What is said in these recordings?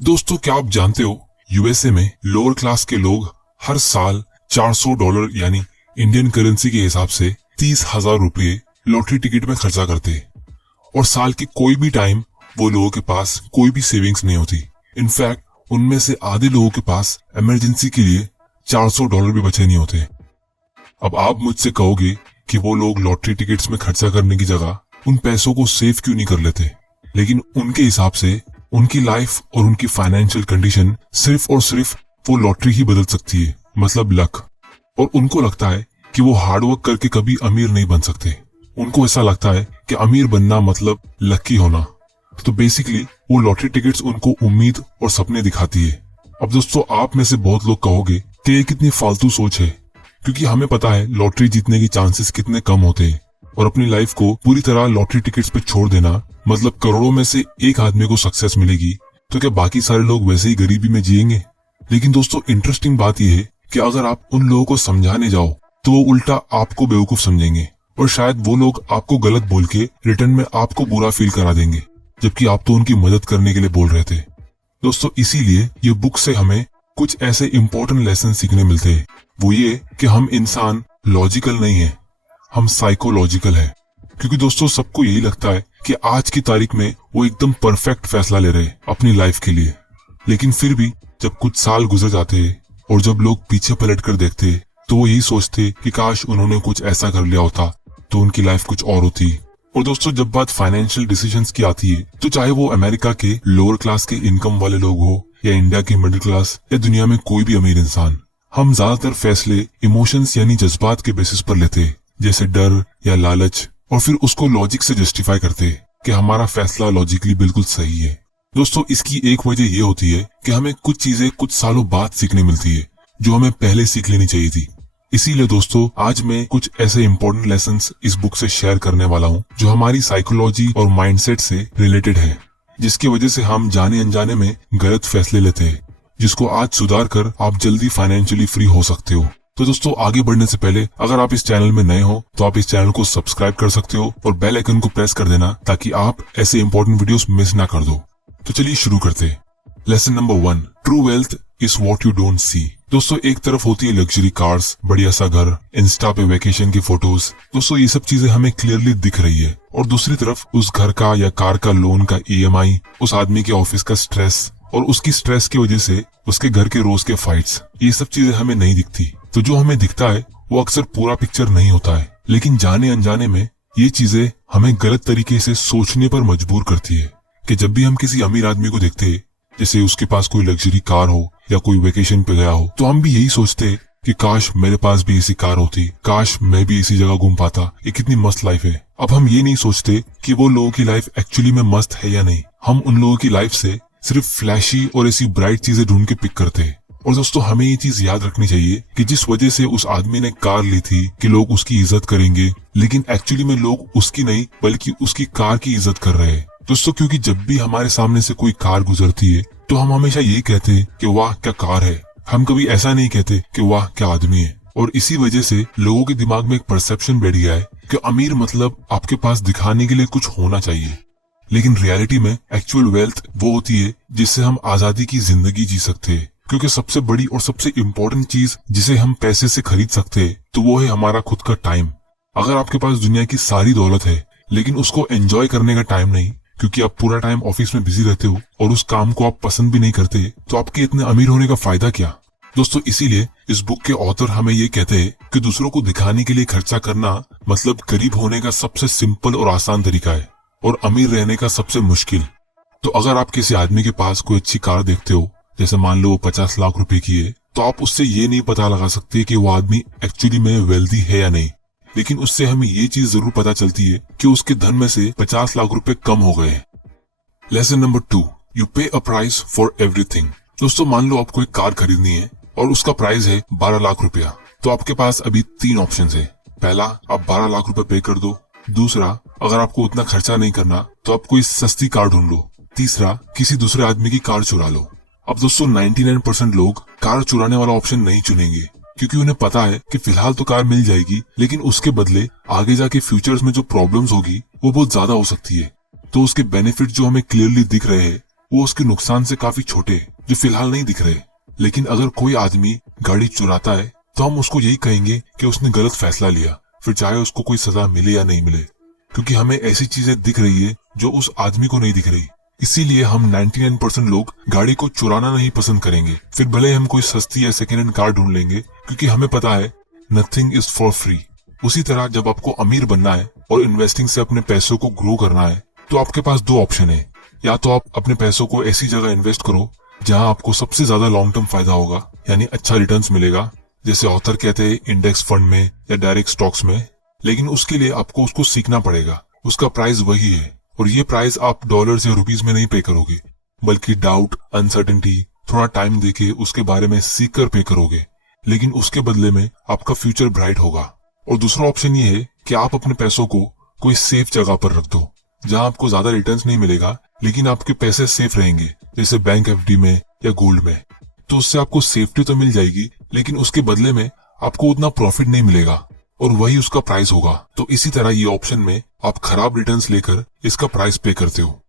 दोस्तों, क्या आप जानते हो यूएसए में लोअर क्लास के लोग हर साल $400 यानी इंडियन करेंसी के हिसाब से 30,000 रुपये लॉटरी टिकट में खर्चा करते हैं। और साल के कोई भी टाइम वो लोगों के पास कोई भी सेविंग्स नहीं होती। इनफैक्ट उनमें से आधे लोगों के पास इमरजेंसी के लिए $400 भी बचे नहीं होते। अब आप मुझसे कहोगे कि वो लोग लॉटरी टिकट्स में खर्चा करने की जगह उन पैसों को सेव क्यों नहीं कर लेते, लेकिन उनके हिसाब से उनकी लाइफ और उनकी फाइनेंशियल कंडीशन सिर्फ और सिर्फ वो लॉटरी ही बदल सकती है, मतलब लक। और उनको लगता है कि वो हार्डवर्क करके कभी अमीर नहीं बन सकते। उनको ऐसा लगता है कि अमीर बनना मतलब लकी होना। तो बेसिकली वो लॉटरी टिकट्स उनको उम्मीद और सपने दिखाती है। अब दोस्तों, आप में से बहुत लोग कहोगे कि ये कितनी फालतू सोच है, क्योंकि हमें पता है लॉटरी जीतने के चांसेस कितने कम होते हैं। और अपनी लाइफ को पूरी तरह लॉटरी टिकट्स पे छोड़ देना मतलब करोड़ों में से एक आदमी को सक्सेस मिलेगी, तो क्या बाकी सारे लोग वैसे ही गरीबी में जिएंगे? लेकिन दोस्तों, इंटरेस्टिंग बात यह है कि अगर आप उन लोगों को समझाने जाओ तो वो उल्टा आपको बेवकूफ समझेंगे और शायद वो लोग आपको गलत बोल के रिटर्न में आपको बुरा फील करा देंगे, जबकि आप तो उनकी मदद करने के लिए बोल रहे थे। दोस्तों, इसीलिए ये बुक से हमें कुछ ऐसे इंपॉर्टेंट लेसन सीखने मिलते हैं। वो ये कि हम इंसान लॉजिकल नहीं है, हम साइकोलॉजिकल है। क्योंकि दोस्तों, सबको यही लगता है कि आज की तारीख में वो एकदम परफेक्ट फैसला ले रहे हैं अपनी लाइफ के लिए। लेकिन फिर भी जब कुछ साल गुजर जाते हैं और जब लोग पीछे पलट कर देखते हैं तो वो यही सोचते कि काश उन्होंने कुछ ऐसा कर लिया होता तो उनकी लाइफ कुछ और होती। और दोस्तों, जब बात फाइनेंशियल डिसीजंस की आती है तो चाहे वो अमेरिका के लोअर क्लास के इनकम वाले लोग हो या इंडिया के मिडिल क्लास या दुनिया में कोई भी अमीर इंसान, हम ज्यादातर फैसले इमोशंस यानी जज्बात के बेसिस पर लेते हैं, जैसे डर या लालच, और फिर उसको लॉजिक से जस्टिफाई करते हैं कि हमारा फैसला लॉजिकली बिल्कुल सही है। दोस्तों, इसकी एक वजह ये होती है कि हमें कुछ चीजें कुछ सालों बाद सीखने मिलती है जो हमें पहले सीख लेनी चाहिए थी। इसीलिए दोस्तों, आज मैं कुछ ऐसे इंपॉर्टेंट लेसन्स इस बुक से शेयर करने वाला हूँ जो हमारी साइकोलॉजी और माइंडसेट से रिलेटेड है, जिसकी वजह से हम जाने अनजाने में गलत फैसले लेते हैं, जिसको आज सुधार कर आप जल्दी फाइनेंशियली फ्री हो सकते हो। तो दोस्तों, आगे बढ़ने से पहले अगर आप इस चैनल में नए हो तो आप इस चैनल को सब्सक्राइब कर सकते हो और बेल आइकन को प्रेस कर देना ताकि आप ऐसे इंपॉर्टेंट वीडियोस मिस ना कर दो। तो चलिए शुरू करते हैं। Lesson number 1, true wealth is what you don't see. दोस्तों, एक तरफ होती है लग्जरी कार्स, बढ़िया सा घर, इंस्टा पे वेकेशन की फोटोज। दोस्तों, ये सब चीजें हमें क्लियरली दिख रही है। और दूसरी तरफ उस घर का या कार का लोन का EMI, उस आदमी के ऑफिस का स्ट्रेस और उसकी स्ट्रेस की वजह से उसके घर के रोज के फाइट्स, ये सब चीजें हमें नहीं दिखती। तो जो हमें दिखता है वो अक्सर पूरा पिक्चर नहीं होता है, लेकिन जाने अनजाने में ये चीजें हमें गलत तरीके से सोचने पर मजबूर करती है। कि जब भी हम किसी अमीर आदमी को देखते हैं, जैसे उसके पास कोई लग्जरी कार हो या कोई वेकेशन पे गया हो, तो हम भी यही सोचते हैं कि काश मेरे पास भी ऐसी कार होती, काश मैं भी इसी जगह घूम पाता, ये कितनी मस्त लाइफ है। अब हम ये नहीं सोचते कि वो लोगों की लाइफ एक्चुअली में मस्त है या नहीं। हम उन लोगों की लाइफ से सिर्फ फ्लैशी और ऐसी ब्राइट चीजें ढूंढ के पिक करते हैं। और दोस्तों, हमें ये चीज याद रखनी चाहिए कि जिस वजह से उस आदमी ने कार ली थी कि लोग उसकी इज्जत करेंगे, लेकिन एक्चुअली में लोग उसकी नहीं बल्कि उसकी कार की इज्जत कर रहे हैं। दोस्तों, क्योंकि जब भी हमारे सामने से कोई कार गुजरती है तो हम हमेशा यही कहते हैं कि वाह क्या कार है। हम कभी ऐसा नहीं कहते कि वाह क्या आदमी है। और इसी वजह से लोगों के दिमाग में एक परसेप्शन बैठ गया है कि अमीर मतलब आपके पास दिखाने के लिए कुछ होना चाहिए। लेकिन रियलिटी में एक्चुअल वेल्थ वो होती है जिससे हम आजादी की जिंदगी जी सकते हैं। क्योंकि सबसे बड़ी और सबसे इम्पोर्टेंट चीज जिसे हम पैसे से खरीद सकते हैं तो वो है हमारा खुद का टाइम। अगर आपके पास दुनिया की सारी दौलत है लेकिन उसको एंजॉय करने का टाइम नहीं, क्योंकि आप पूरा टाइम ऑफिस में बिजी रहते हो और उस काम को आप पसंद भी नहीं करते, तो आपके इतने अमीर होने का फायदा क्या? दोस्तों, इसीलिए इस बुक के ऑथर हमें ये कहते हैं कि दूसरों को दिखाने के लिए खर्चा करना मतलब गरीब होने का सबसे सिंपल और आसान तरीका है और अमीर रहने का सबसे मुश्किल। तो अगर आप किसी आदमी के पास कोई अच्छी कार देखते हो, जैसे मान लो वो 50 लाख रुपए की है, तो आप उससे ये नहीं पता लगा सकते कि वो आदमी एक्चुअली में वेल्दी है या नहीं। लेकिन उससे हमें ये चीज जरूर पता चलती है कि उसके धन में से 50 लाख रुपए कम हो गए हैं। लेसन नंबर 2, यू पे अ प्राइस फॉर एवरीथिंग। दोस्तों, मान लो आपको एक कार खरीदनी है और उसका प्राइस है 12 लाख रुपया। तो आपके पास अभी 3 ऑप्शन है। पहला, आप 12 लाख रुपए पे कर दो। दूसरा, अगर आपको उतना खर्चा नहीं करना तो आप कोई सस्ती कार ढूंढ लो। तीसरा, किसी दूसरे आदमी की कार चुरा लो। अब दोस्तों, 99% लोग कार चुराने वाला ऑप्शन नहीं चुनेंगे, क्योंकि उन्हें पता है कि फिलहाल तो कार मिल जाएगी, लेकिन उसके बदले आगे जाके फ्यूचर्स में जो प्रॉब्लम्स होगी वो बहुत ज्यादा हो सकती है। तो उसके बेनिफिट जो हमें क्लियरली दिख रहे हैं वो उसके नुकसान से काफी छोटे जो फिलहाल नहीं दिख रहे। लेकिन अगर कोई आदमी गाड़ी चुराता है तो हम उसको यही कहेंगे कि उसने गलत फैसला लिया, फिर चाहे उसको कोई सजा मिले या नहीं मिले, क्योंकि हमें ऐसी चीजें दिख रही है जो उस आदमी को नहीं दिख रही। इसीलिए हम 99% लोग गाड़ी को चुराना नहीं पसंद करेंगे, फिर भले हम कोई सस्ती या सेकेंड हैंड कार ढूंढ लेंगे, क्योंकि हमें पता है नथिंग इज फॉर फ्री। उसी तरह जब आपको अमीर बनना है और इन्वेस्टिंग से अपने पैसों को ग्रो करना है तो आपके पास दो ऑप्शन है। या तो आप अपने पैसों को ऐसी जगह इन्वेस्ट करो जहां आपको सबसे ज्यादा लॉन्ग टर्म फायदा होगा, यानी अच्छा रिटर्न्स मिलेगा, जैसे ऑथर कहते हैं इंडेक्स फंड में या डायरेक्ट स्टॉक्स में। लेकिन उसके लिए आपको उसको सीखना पड़ेगा। उसका प्राइस वही है, और ये प्राइस आप डॉलर्स या रुपीस में नहीं पे करोगे, बल्कि डाउट, अनसर्टेनिटी, थोड़ा टाइम देके उसके बारे में सीख कर पे करोगे। लेकिन उसके बदले में आपका फ्यूचर ब्राइट होगा। और दूसरा ऑप्शन ये है कि आप अपने पैसों को कोई सेफ जगह पर रख दो, जहां आपको ज्यादा रिटर्न्स नहीं मिलेगा, लेकिन आपके पैसे सेफ रहेंगे, जैसे बैंक एफडी में या गोल्ड में। तो उससे आपको सेफ्टी तो मिल जाएगी, लेकिन उसके बदले में आपको उतना प्रॉफिट नहीं मिलेगा, और वही उसका प्राइस होगा। तो इसी तरह ये ऑप्शन में आप खराब रिटर्न्स लेकर इसका प्राइस पे करते हो।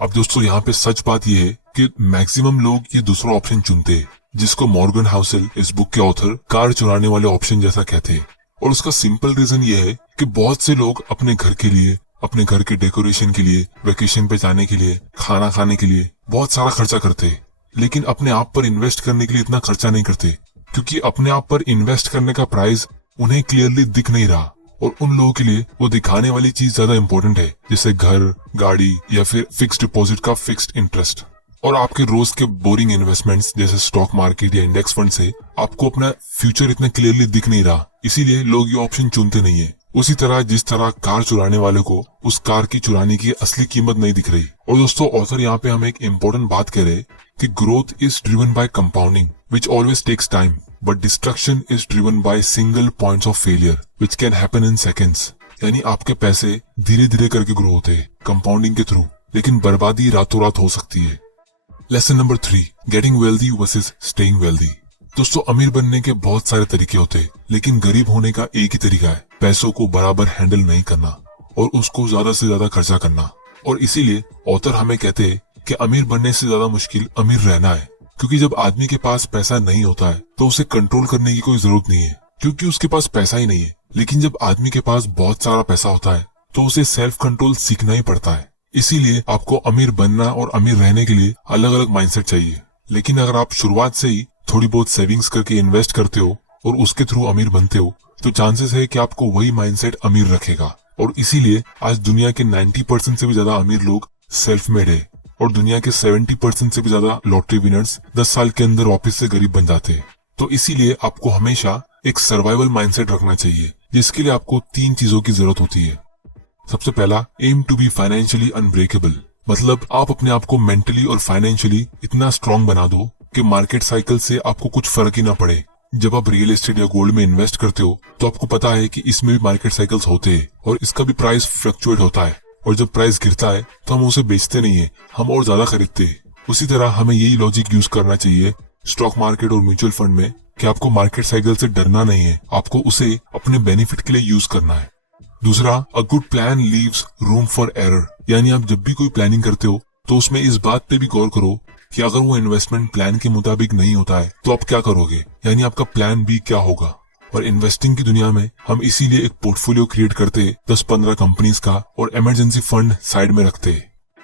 अब दोस्तों, यहाँ पे सच बात ये है कि मैक्सिमम लोग ये दूसरा ऑप्शन चुनते हैं, जिसको मॉर्गन हाउसेल इस बुक के ऑथर कार चुराने वाले ऑप्शन जैसा कहते हैं। और उसका सिंपल रीजन ये है कि बहुत से लोग अपने घर के लिए, अपने घर के डेकोरेशन के लिए, वेकेशन पे जाने के लिए, खाना खाने के लिए बहुत सारा खर्चा करते हैं, लेकिन अपने आप पर इन्वेस्ट करने के लिए इतना खर्चा नहीं करते, क्योंकि अपने आप पर इन्वेस्ट करने का प्राइस उन्हें क्लियरली दिख नहीं रहा। और उन लोगों के लिए वो दिखाने वाली चीज ज्यादा इंपॉर्टेंट है, जैसे घर, गाड़ी या फिर फिक्स्ड डिपॉजिट का फिक्स्ड इंटरेस्ट। और आपके रोज के बोरिंग इन्वेस्टमेंट्स जैसे स्टॉक मार्केट या इंडेक्स फंड से आपको अपना फ्यूचर इतना क्लियरली दिख नहीं रहा, इसीलिए लोग ये ऑप्शन चुनते नहीं है। उसी तरह जिस तरह कार चुराने वाले को उस कार की चुराने की असली कीमत नहीं दिख रही। और दोस्तों, ऑथर यहाँ पे हमें एक इम्पोर्टेंट बात कह रहे कि growth is driven by compounding which always takes time, but destruction is driven by single points of failure which can happen in seconds. यानी आपके पैसे धीरे धीरे करके ग्रो होते हैं कंपाउंडिंग के थ्रू, लेकिन बर्बादी रातों रात हो सकती है। Lesson number 3, getting wealthy versus staying wealthy. दोस्तों, अमीर बनने के बहुत सारे तरीके होते हैं, लेकिन गरीब होने का एक ही तरीका है, पैसों को बराबर हैंडल नहीं करना और उसको ज्यादा से ज्यादा खर्चा करना। और इसीलिए ऑथर हमें कहते हैं कि अमीर बनने से ज्यादा मुश्किल अमीर रहना है, क्योंकि जब आदमी के पास पैसा नहीं होता है तो उसे कंट्रोल करने की कोई जरूरत नहीं है, क्योंकि उसके पास पैसा ही नहीं है। लेकिन जब आदमी के पास बहुत सारा पैसा होता है तो उसे सेल्फ कंट्रोल सीखना ही पड़ता है। इसीलिए आपको अमीर बनना और अमीर रहने के लिए अलग अलग माइंडसेट चाहिए। लेकिन अगर आप शुरुआत से ही थोड़ी बहुत सेविंग्स करके इन्वेस्ट करते हो और उसके थ्रू अमीर बनते हो, तो चांसेस है कि आपको वही माइंडसेट अमीर रखेगा। और इसीलिए आज दुनिया के 90% से भी ज्यादा अमीर लोग सेल्फ मेड है, और दुनिया के 70% से भी ज्यादा लॉटरी विनर्स 10 साल के अंदर वापस से गरीब बन जाते हैं। तो इसीलिए आपको हमेशा एक सर्वाइवल माइंडसेट रखना चाहिए, जिसके लिए आपको 3 चीजों की जरूरत होती है। सबसे पहला, aim to be financially unbreakable, मतलब आप अपने आप को मेंटली और फाइनेंशियली इतना स्ट्रांग बना दो कि मार्केट साइकिल से आपको कुछ फर्क ही ना पड़े। जब आप रियल एस्टेट या गोल्ड में इन्वेस्ट करते हो तो आपको पता है कि इसमें भी मार्केट साइकिल्स होते हैं और इसका भी प्राइस फ्लक्चुएट होता है, और जब प्राइस गिरता है तो हम उसे बेचते नहीं है, हम और ज्यादा खरीदते हैं। उसी तरह हमें यही लॉजिक यूज करना चाहिए स्टॉक मार्केट और म्यूचुअल फंड में, कि आपको मार्केट साइकिल से डरना नहीं है, आपको उसे अपने बेनिफिट के लिए यूज करना है। दूसरा, a good plan leaves room for error, यानी आप जब भी कोई प्लानिंग करते हो तो उसमें इस बात पे भी गौर करो कि अगर वो इन्वेस्टमेंट प्लान के मुताबिक नहीं होता है तो आप क्या करोगे, यानी आपका प्लान बी क्या होगा। और इन्वेस्टिंग की दुनिया में हम इसीलिए एक पोर्टफोलियो क्रिएट करते 10-15 कंपनीज का और इमरजेंसी फंड साइड में रखते।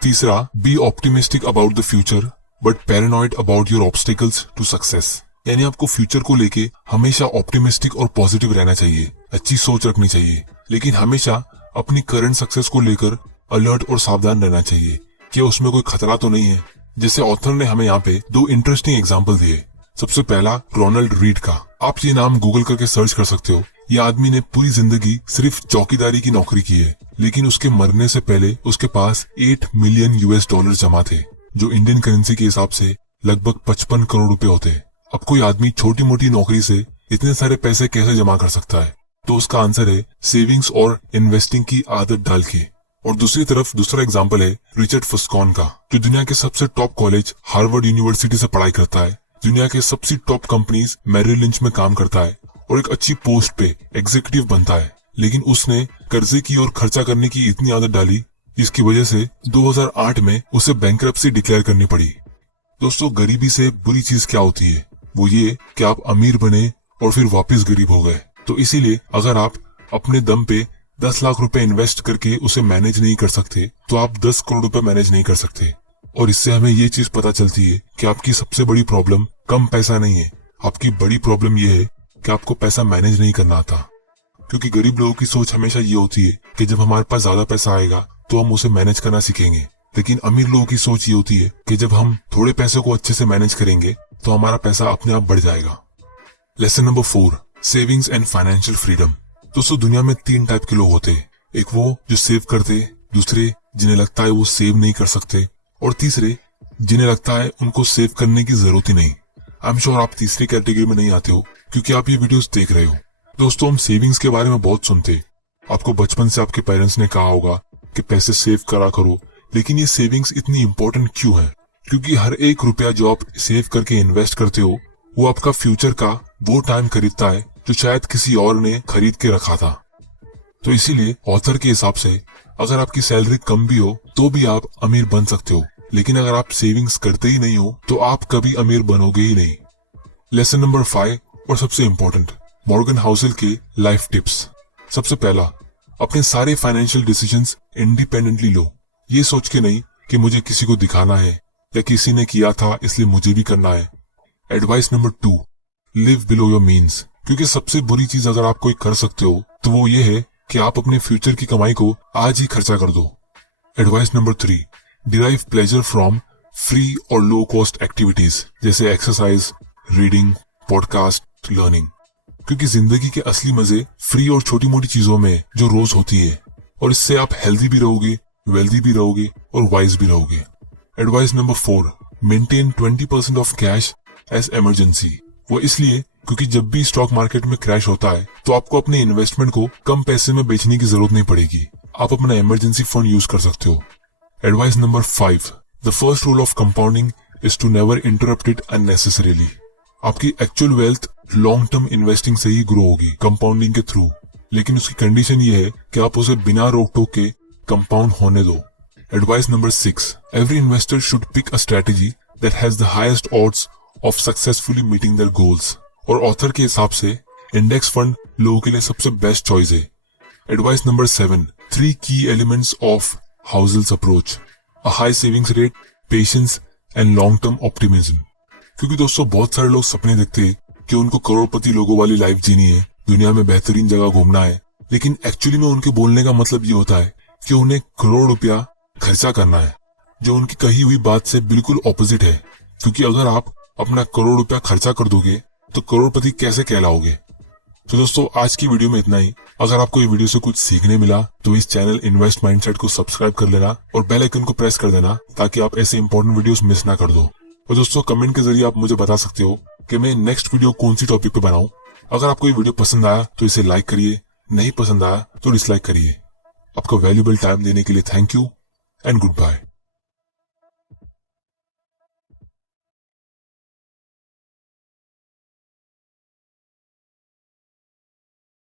तीसरा, be optimistic about the future but paranoid about your obstacles to success, यानी आपको फ्यूचर को लेके हमेशा ऑप्टिमिस्टिक और पॉजिटिव रहना चाहिए, अच्छी सोच रखनी चाहिए, लेकिन हमेशा अपनी करंट सक्सेस को लेकर अलर्ट और सावधान रहना चाहिए कि उसमें कोई खतरा तो नहीं है। जैसे ऑथर ने हमें यहाँ पे 2 इंटरेस्टिंग एग्जाम्पल दिए। सबसे पहला, रोनाल्ड रीड का। आप ये नाम गूगल करके सर्च कर सकते हो। ये आदमी ने पूरी जिंदगी सिर्फ चौकीदारी की नौकरी की है, लेकिन उसके मरने से पहले उसके पास $8 मिलियन जमा थे, जो इंडियन करेंसी के हिसाब से लगभग 55 करोड़ रुपए होते। अब कोई आदमी छोटी मोटी नौकरी से इतने सारे पैसे कैसे जमा कर सकता है? तो उसका आंसर है सेविंग्स और इन्वेस्टिंग की आदत डाल के। और दूसरी तरफ दूसरा एग्जांपल है रिचर्ड फस्कॉन का, जो दुनिया के सबसे टॉप कॉलेज हार्वर्ड यूनिवर्सिटी से पढ़ाई करता है, दुनिया के सबसे टॉप कंपनीज मैरिल लिंच में काम करता है और एक अच्छी पोस्ट पे एग्जीक्यूटिव बनता है। लेकिन उसने कर्जे की और खर्चा करने की इतनी आदत डाली जिसकी वजह से 2008 में उसे बैंकरप्सी डिक्लेयर करनी पड़ी। दोस्तों, गरीबी से बुरी चीज क्या होती है, वो ये कि आप अमीर बने और फिर वापस गरीब हो गए। तो इसीलिए अगर आप अपने दम पे 10 लाख रुपए इन्वेस्ट करके उसे मैनेज नहीं कर सकते तो आप 10 करोड़ रुपए मैनेज नहीं कर सकते। और इससे हमें ये चीज पता चलती है कि आपकी सबसे बड़ी प्रॉब्लम कम पैसा नहीं है, आपकी बड़ी प्रॉब्लम ये है कि आपको पैसा मैनेज नहीं करना आता। क्योंकि गरीब लोगों की सोच हमेशा ये होती है कि जब हमारे पास ज्यादा पैसा आएगा तो हम उसे मैनेज करना सीखेंगे, लेकिन अमीर लोगों की सोच ये होती है कि जब हम थोड़े पैसे को अच्छे से मैनेज करेंगे तो हमारा पैसा अपने आप बढ़ जाएगा। Lesson number 4, savings and financial freedom. दोस्तों, दुनिया में 3 टाइप के लोग होते हैं। एक वो जो सेव करते, दूसरे जिन्हें लगता है वो सेव नहीं कर सकते, और तीसरे जिन्हें लगता है उनको सेव करने की जरूरत ही नहीं। आई एम श्योर आप तीसरी कैटेगरी में नहीं आते हो क्योंकि आप ये वीडियोस देख रहे हो। दोस्तों, हम सेविंग्स के बारे में बहुत सुनते, आपको बचपन से आपके पेरेंट्स ने कहा होगा कि पैसे सेव करा करो, लेकिन ये सेविंग्स इतनी इंपॉर्टेंट क्यों है? क्योंकि हर एक रुपया जो आप सेव करके इन्वेस्ट करते हो वो आपका फ्यूचर का वो टाइम खरीदता है जो शायद किसी और ने खरीद के रखा था। तो इसीलिए ऑथर के हिसाब से अगर आपकी सैलरी कम भी हो तो भी आप अमीर बन सकते हो, लेकिन अगर आप सेविंग्स करते ही नहीं हो तो आप कभी अमीर बनोगे ही नहीं। लेसन नंबर 5 और सबसे इम्पोर्टेंट, मॉर्गन हाउसेल के लाइफ टिप्स। सबसे पहला, अपने सारे फाइनेंशियल डिसीजंस इंडिपेंडेंटली लो, ये सोच के नहीं कि मुझे किसी को दिखाना है या किसी ने किया था इसलिए मुझे भी करना है। Advice number 2, live below your means. क्योंकि सबसे बुरी चीज अगर आप कोई कर सकते हो तो वो ये है कि आप अपने फ्यूचर की कमाई को आज ही खर्चा कर दो। Advice number 3, derive pleasure from free और लो कॉस्ट एक्टिविटीज जैसे एक्सरसाइज, रीडिंग, पॉडकास्ट, लर्निंग। क्योंकि जिंदगी के असली मजे फ्री और छोटी मोटी चीजों में जो रोज होती है, और इससे आप हेल्दी भी रहोगे, वेल्दी भी रहोगे और वाइज भी रहोगे। Advice number 4, maintain 20% of cash as emergency. वो इसलिए क्योंकि जब भी स्टॉक मार्केट में क्रैश होता है तो आपको अपने इन्वेस्टमेंट को कम पैसे में बेचने की जरूरत नहीं पड़ेगी, आप अपना इमरजेंसी फंड यूज कर सकते हो। Advice number 5, the first rule of compounding is to never interrupt it unnecessarily. आपकी actual wealth long term investing से ही ग्रो होगी, कंपाउंडिंग के थ्रू, लेकिन उसकी कंडीशन ये है कि आप उसे बिना रोक टोक के कंपाउंड होने दो। Advice number 6, every investor should pick a strategy that has the highest odds of successfully meeting their goals. और ऑथर के हिसाब से इंडेक्स फंड लोगों के लिए सबसे बेस्ट चॉइस है। Advice number 7, 3 key elements of Housel's approach, a high savings rate, patience and long term optimism. क्योंकि दोस्तों, बहुत सारे लोग सपने देखते हैं कि उनको करोड़पति लोगों वाली लाइफ जीनी है, दुनिया में बेहतरीन जगह घूमना है, लेकिन एक्चुअली में उनके बोलने का मतलब ये होता है कि उन्हें करोड़ रुपया खर्चा करना है, जो उनकी कही हुई बात से बिल्कुल ऑपोजिट है। क्योंकि अगर आप अपना करोड़ रुपया खर्चा कर दोगे तो करोड़पति कैसे कहलाओगे? तो दोस्तों, आज की वीडियो में इतना ही। अगर आपको ये वीडियो से कुछ सीखने मिला तो इस चैनल इन्वेस्ट माइंडसेट को सब्सक्राइब कर लेना और बेल आइकन को प्रेस कर देना ताकि आप ऐसे इंपॉर्टेंट वीडियोस मिस ना कर दो। और दोस्तों, कमेंट के जरिए आप मुझे बता सकते हो कि मैं नेक्स्ट वीडियो कौन सी टॉपिक पे बनाऊं। अगर आपको ये वीडियो पसंद आया तो इसे लाइक करिए, नहीं पसंद आया तो डिसलाइक करिए। आपका वैल्यूएबल टाइम देने के लिए thank you and good bye.